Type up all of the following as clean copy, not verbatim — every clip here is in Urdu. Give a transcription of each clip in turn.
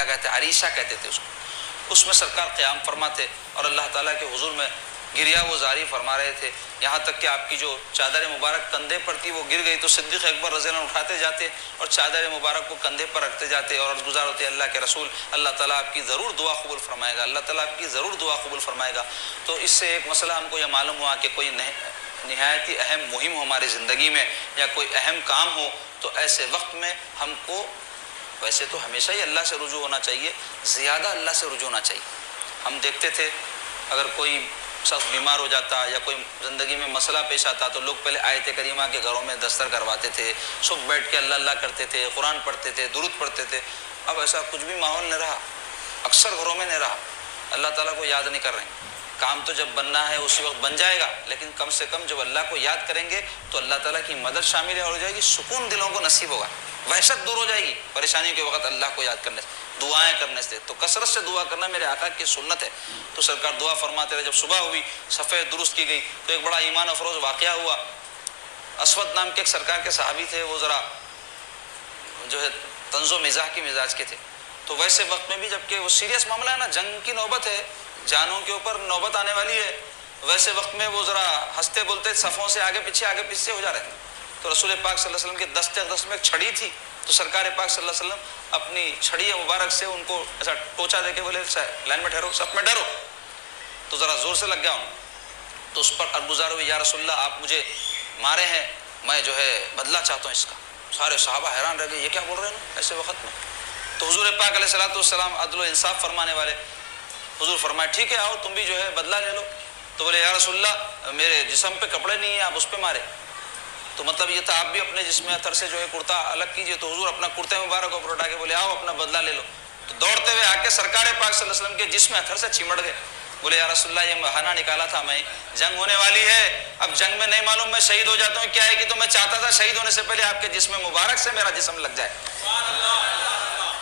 کیا کہتے ہیں، عریشہ کہتے تھے اس کو. اس میں سرکار قیام فرماتے اور اللہ تعالیٰ کے حضور میں گریا وہ جاری فرما رہے تھے. یہاں تک کہ آپ کی جو چادر مبارک کندھے پر تھی وہ گر گئی تو صدیق اکبر رضی اللہ عنہ اٹھاتے جاتے اور چادر مبارک کو کندھے پر رکھتے جاتے اور عرض گزار ہوتے اللہ کے رسول اللہ تعالیٰ آپ کی ضرور دعا قبول فرمائے گا، اللہ تعالیٰ آپ کی ضرور دعا قبول فرمائے گا. تو اس سے ایک مسئلہ ہم کو یہ معلوم ہوا کہ کوئی نہایت ہی اہم مہم ہو ہماری زندگی میں یا کوئی اہم کام ہو تو ایسے وقت میں ہم کو ویسے تو ہمیشہ ہی اللہ سے رجوع ہونا چاہیے، زیادہ اللہ سے رجوع ہونا چاہیے. ہم دیکھتے تھے اگر کوئی شخص بیمار ہو جاتا یا کوئی زندگی میں مسئلہ پیش آتا تو لوگ پہلے آیت کریمہ کے گھروں میں دستر کرواتے تھے، صبح بیٹھ کے اللہ اللہ کرتے تھے، قرآن پڑھتے تھے، درود پڑھتے تھے. اب ایسا کچھ بھی ماحول نہیں رہا، اکثر گھروں میں نہیں رہا. اللہ تعالیٰ کو یاد نہیں کر رہے ہیں. کام تو جب بننا ہے اسی وقت بن جائے گا، لیکن کم سے کم جب اللہ کو یاد کریں گے تو اللہ تعالیٰ کی مدد شامل ہو جائے گی، سکون دلوں کو نصیب ہوگا، وحشت دور ہو جائے گی پریشانیوں کے وقت اللہ کو یاد کرنے سے، دعائیں کرنے سے. تو کثرت سے دعا کرنا میرے آقا کی سنت ہے. تو سرکار دعا فرماتے رہے. جب صبح ہوئی صفحہ درست کی گئی تو ایک بڑا ایمان افروز واقعہ ہوا. اسود نام کے ایک سرکار کے صحابی تھے، وہ ذرا جو ہے طنز و مزاح کی مزاج کے تھے. تو ویسے وقت میں بھی جبکہ وہ سیریس معاملہ ہے نا، جنگ کی نوبت ہے، جانوں کے اوپر نوبت آنے والی ہے، ویسے وقت میں وہ ذرا ہنستے بولتے صفوں سے آگے پیچھے ہو جا رہے تھے. تو رسول پاک صلی اللہ علیہ وسلم کے دست اقدس میں ایک چھڑی تھی. تو سرکار پاک صلی اللہ علیہ وسلم اپنی چھڑی مبارک سے ان کو ایسا ٹوچا دے کے بولے لائن میں ٹھہرو، سب میں ڈرو. تو ذرا زور سے لگ گیا ان. تو اس پر عرضگزار ہوئی یا رسول اللہ آپ مجھے مارے ہیں، میں جو ہے بدلہ چاہتا ہوں اس کا. سارے صحابہ حیران رہ گئے، یہ کیا بول رہے ہیں ایسے وقت میں. تو حضور پاک علیہ الصلوۃ والسلام عدل و انصاف فرمانے والے، حضور فرمائے ٹھیک ہے آؤ تم بھی جو ہے بدلہ لے لو. تو بولے یا رسول اللہ میرے جسم پہ کپڑے نہیں ہیں، آپ اس پہ مارے. تو مطلب یہ تھا آپ بھی اپنے جسم اتر سے جو ہے کرتا الگ کیجئے. تو حضور اپنا کرتے مبارک کو اٹھا کے بولے آؤ اپنا بدلہ لے لو. تو دوڑتے ہوئے آ کے سرکار پاک صلی اللہ علیہ وسلم کے جسم اتر سے چمڑ گئے. بولے یا رسول اللہ یہ بہانہ نکالا تھا میں، جنگ ہونے والی ہے، اب جنگ میں نہیں معلوم میں شہید ہو جاتا ہوں کیا ہے کہ تو میں چاہتا تھا شہید ہونے سے پہلے آپ کے جسم مبارک سے میرا جسم لگ جائے.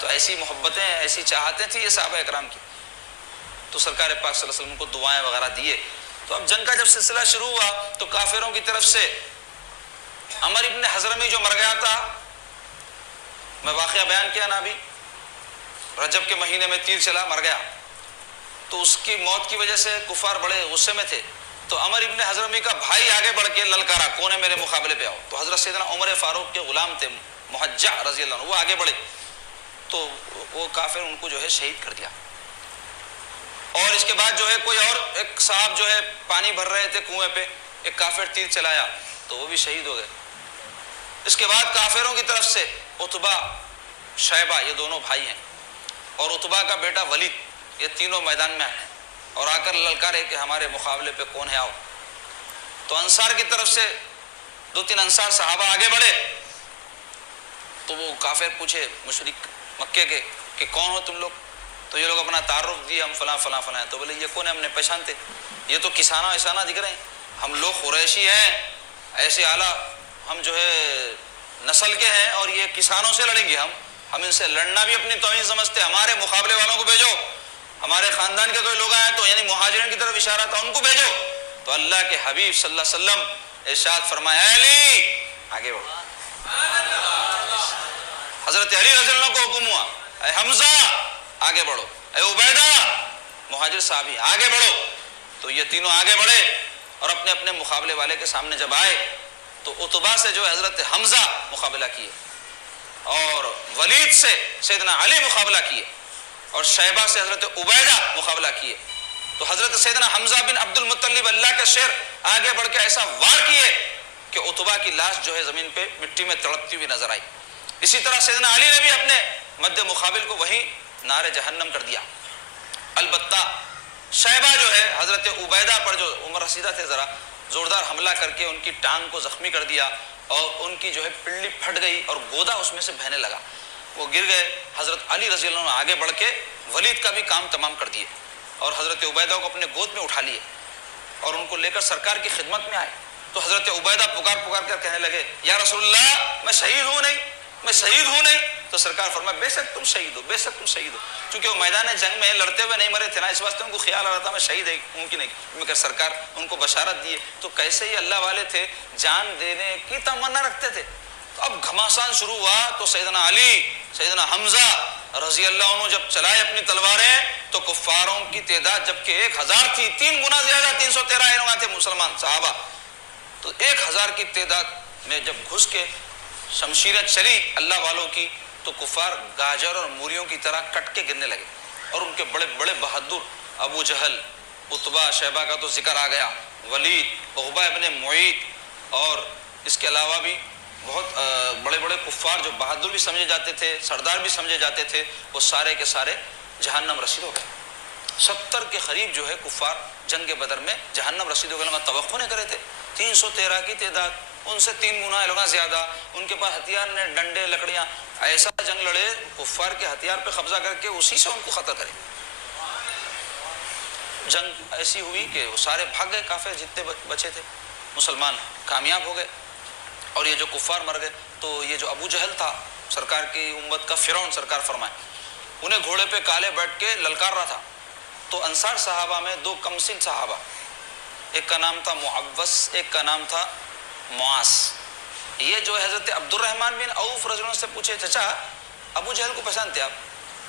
تو ایسی محبتیں ایسی چاہتیں تھیں یہ صحابہ اکرام کی. تو سرکار پاک صلی اللہ علیہ وسلم کو دعائیں وغیرہ دیے. تو اب جنگ کا جب سلسلہ شروع ہوا تو کافروں کی طرف سے عمر ابن حضرمی جو مر گیا تھا، میں واقعہ بیان کیا نا ابھی، رجب کے مہینے میں تیر چلا مر گیا. تو اس کی موت کی وجہ سے کفار بڑے غصے میں تھے. تو عمر ابن حضرمی کا بھائی آگے بڑھ کے للکارا کون ہے میرے مقابلے پہ آؤ. تو حضرت سیدنا عمر فاروق کے غلام تھے محجع رضی اللہ عنہ، وہ آگے بڑھے. تو وہ کافر ان کو جو ہے شہید کر دیا. اور اس کے بعد جو ہے کوئی اور ایک صاحب جو ہے پانی بھر رہے تھے کنویں پہ، ایک کافر تیر چلایا تو وہ بھی شہید ہو گئے. اس کے بعد کافروں کی طرف سے عتبہ شیبہ یہ دونوں بھائی ہیں اور عتبہ کا بیٹا ولید، یہ تینوں میدان میں آئے اور آ کر للکارے کہ ہمارے مقابلے پہ کون ہے آؤ. تو انصار کی طرف سے 2-3 انصار صحابہ آگے بڑھے. تو وہ کافر پوچھے مشرک مکے کے کہ کون ہو تم لوگ. تو یہ لوگ اپنا تعارف دیے، ہم فلاں فلاں فلاں. تو بولے یہ کون ہے، ہم نے پہچانتے، یہ تو کسانہ ایسانہ دکھ رہے ہیں، ہم لوگ قریشی ہیں، ایسے اعلیٰ ہم جو ہے نسل کے ہیں اور یہ کسانوں سے لڑیں گے. ہم ان سے لڑنا بھی اپنی توہین سمجھتے، ہمارے مقابلے والوں کو بھیجو، ہمارے خاندان کے کوئی لوگ آئے تو یعنی مہاجرین کی طرف اشارہ تھا ان کو بھیجو. تو اللہ کے حبیب صلی اللہ علیہ وسلم ارشاد فرمایا اے علی آگے بڑھو. حضرت علی رضی اللہ عنہ کو حکم ہوا اے حمزہ آگے بڑھو، اے عبیدہ مہاجر صحابی آگے بڑھو. تو یہ تینوں آگے بڑھے اور اپنے اپنے مقابلے والے کے سامنے جب آئے تو عتبہ سے جو ہے حضرت حمزہ مقابلہ کیے اور ولید سے سیدنا علی مقابلہ کیے اور شیبہ سے حضرت عبیدہ مقابلہ کیے. تو حضرت سیدنا حمزہ بن عبد المطلب اللہ کا شیر آگے بڑھ کے ایسا وار کیے کہ عتبہ کی لاش جو ہے زمین پہ مٹی میں تڑپتی ہوئی نظر آئی. اسی طرح سیدنا علی نے بھی اپنے مد مقابل کو وہی نار جہنم کر دیا. البتہ شیبہ جو ہے حضرت عبیدہ پر جو عمر رسیدہ تھے ذرا زوردار حملہ کر کے ان کی ٹانگ کو زخمی کر دیا اور ان کی جو ہے پنڈلی پھٹ گئی اور گودا اس میں سے بہنے لگا، وہ گر گئے. حضرت علی رضی اللہ عنہ آگے بڑھ کے ولید کا بھی کام تمام کر دیے اور حضرت عبیدہ کو اپنے گود میں اٹھا لیے اور ان کو لے کر سرکار کی خدمت میں آئے. تو حضرت عبیدہ پکار کر کہنے لگے یا رسول اللہ میں شہید ہوں نہیں، میں شہید ہوں نہیں. تو سرکار فرمایا بے شک تم شہید ہو، بے شک تم شہید ہو. چونکہ وہ میدان جنگ میں لڑتے ہوئے نہیں مرے تھے نا، اس واسطے ان کو خیال آ رہا تھا میں شہید ہوں کہ نہیں. مگر سرکار ان کو بشارت دیے. تو کیسے ہی اللہ والے تھے، جان دینے کی تمنا رکھتے تھے. تو اب گھماسان شروع ہوا تو سیدنا علی، سیدنا حمزہ رضی اللہ عنہ جب چلائے اپنی تلواریں تو کفاروں کی تعداد جبکہ 1000 تھی، 3 گنا زیادہ 313 لوگ تھے مسلمان صحابہ، تو 1000 کی تعداد میں جب گھس کے شمشیریں چلی اللہ والوں کی تو کفار گاجر اور مولیوں کی طرح کٹ کے گرنے لگے، اور ان کے بڑے بڑے بہادر ابو جہل، عتبہ، شیبہ کا تو ذکر آ گیا، ولید، عقبہ ابن معیط، اور اس کے علاوہ بھی بہت بڑے بڑے کفار جو بہادر بھی سمجھے جاتے تھے، سردار بھی سمجھے جاتے تھے، وہ سارے کے سارے جہنم رسید ہو گئے۔ 70 کے قریب جو ہے کفار جنگ بدر میں جہنم رسید ہو گئے، توقع نہیں کرے تھے۔ 313 کی تعداد، ان سے 3 گنا لوگاں زیادہ، ان کے پاس ہتھیار نے ڈنڈے لکڑیاں، ایسا جنگ لڑے کفار کے ہتھیار پہ قبضہ کر کے اسی سے ان کو قتل کرے۔ جنگ ایسی ہوئی کہ وہ سارے بھاگ گئے، کافر جتنے بچے تھے، مسلمان کامیاب ہو گئے، اور یہ جو کفار مر گئے۔ تو یہ جو ابو جہل تھا سرکار کی امت کا فرعون سرکار فرمائے، انہیں گھوڑے پہ کالے بیٹھ کے للکار رہا تھا، تو انصار صحابہ میں 2 کمسن صحابہ، ایک کا نام تھا معوس، ایک کا نام تھا معاص، یہ جو حضرت عبد الرحمن بن عوف رضی اللہ عنہ سے پوچھے چچا ابو جہل کو پہچانتے آپ؟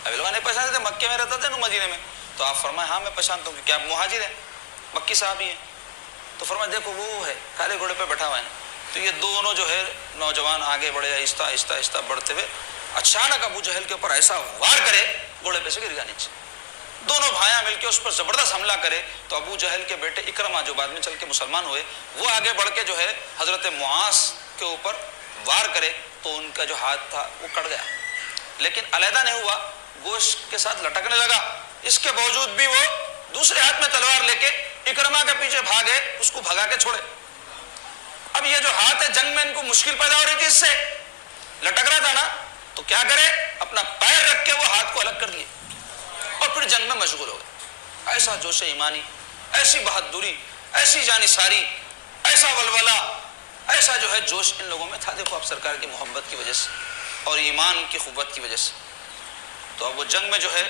ابھی لوگوں نہیں پہچانتے تھے، مکے میں رہتا تھا مدینے میں، تو آپ فرمائے ہاں میں پہچانتا ہوں، کیونکہ آپ مہاجر ہیں، مکی صحابی ہیں۔ تو فرمائے دیکھو وہ ہے کالے گھوڑے پہ بیٹھا ہوا ہے۔ تو یہ دونوں جو ہے نوجوان آگے بڑھے، آہستہ آہستہ آہستہ بڑھتے ہوئے اچانک ابو جہل کے اوپر ایسا وار کرے، گھوڑے پہ سے گر گیا نیچے، دونوں بھائیاں مل کے اس پر زبردست حملہ کرے۔ تو ابو جہل کے بیٹے اکرمہ جو بعد میں چل کے مسلمان ہوئے، وہ آگے بڑھ کے جو ہے حضرت معاص کے اوپر وار کرے، تو ان کا جو ہاتھ تھا وہ کٹ گیا، لیکن علیحدہ نہیں ہوا، گوشت کے ساتھ لٹکنے لگا۔ اس کے باوجود بھی وہ دوسرے ہاتھ میں تلوار لے کے اکرمہ کے پیچھے بھاگے، اس کو بھگا کے چھوڑے۔ اب یہ جو ہاتھ ہے جنگ میں ان کو مشکل پیدا ہو رہی تھی، اس سے لٹک رہا تھا نا، تو کیا کرے، اپنا پیر رکھ کے وہ ہاتھ کو الگ کر دیے اور پھر جنگ میں مشغول ہو گئے۔ ایسا جوش ایمانی، ایسی بہادری، ایسی جانثاری، ایسا ولولہ، ایسا جو ہے جوش ان لوگوں میں تھا، دیکھو اب سرکار کی محبت کی وجہ سے اور ایمان کی قوت کی وجہ سے۔ تو اب وہ جنگ میں جو ہے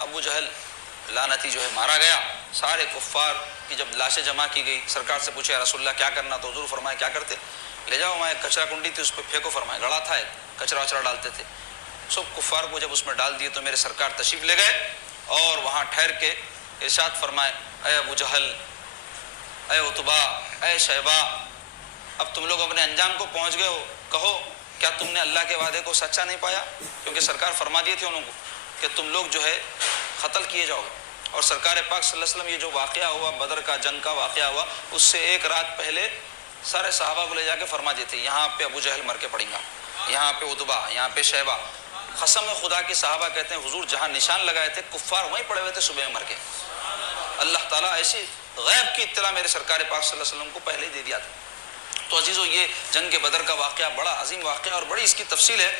ابو جہل لعنتی جو ہے مارا گیا۔ سارے کفار کی جب لاشیں جمع کی گئی، سرکار سے پوچھے رسول اللہ کیا کرنا، تو حضور فرمائے کیا کرتے، لے جاؤ وہاں ایک کچرا کنڈی تھی اس پہ پھینکو، فرمائے گڑا تھا ایک، کچرا وچرا ڈالتے تھے، سب کفار کو جب اس میں ڈال دیے تو میرے سرکار تشریف لے گئے، اور وہاں ٹھہر کے ارشاد فرمائے اے ابو جہل، اے عتبہ، اے شیبہ، اب تم لوگ اپنے انجام کو پہنچ گئے ہو، کہو کیا تم نے اللہ کے وعدے کو سچا نہیں پایا؟ کیونکہ سرکار فرما دیے تھے انہوں کو کہ تم لوگ جو ہے قتل کیے جاؤ گے، اور سرکار پاک صلی اللہ علیہ وسلم یہ جو واقعہ ہوا، بدر کا جنگ کا واقعہ ہوا، اس سے 1 رات پہلے سارے صحابہ کو لے جا کے فرما دیتے یہاں پہ ابو جہل مر کے پڑیں گا، یہاں پہ عتبہ، یہاں پہ شیبہ۔ قسم خدا کی صحابہ کہتے ہیں حضور جہاں نشان لگائے تھے کفار وہیں پڑے ہوئے تھے، صبح میں مر کے۔ اللہ تعالیٰ ایسی غیب کی اطلاع میرے سرکار پاک صلی اللہ علیہ وسلم کو پہلے ہی دے دیا تھا۔ تو عزیزو، یہ جنگ بدر کا واقعہ بڑا عظیم واقعہ اور بڑی اس کی تفصیل ہے۔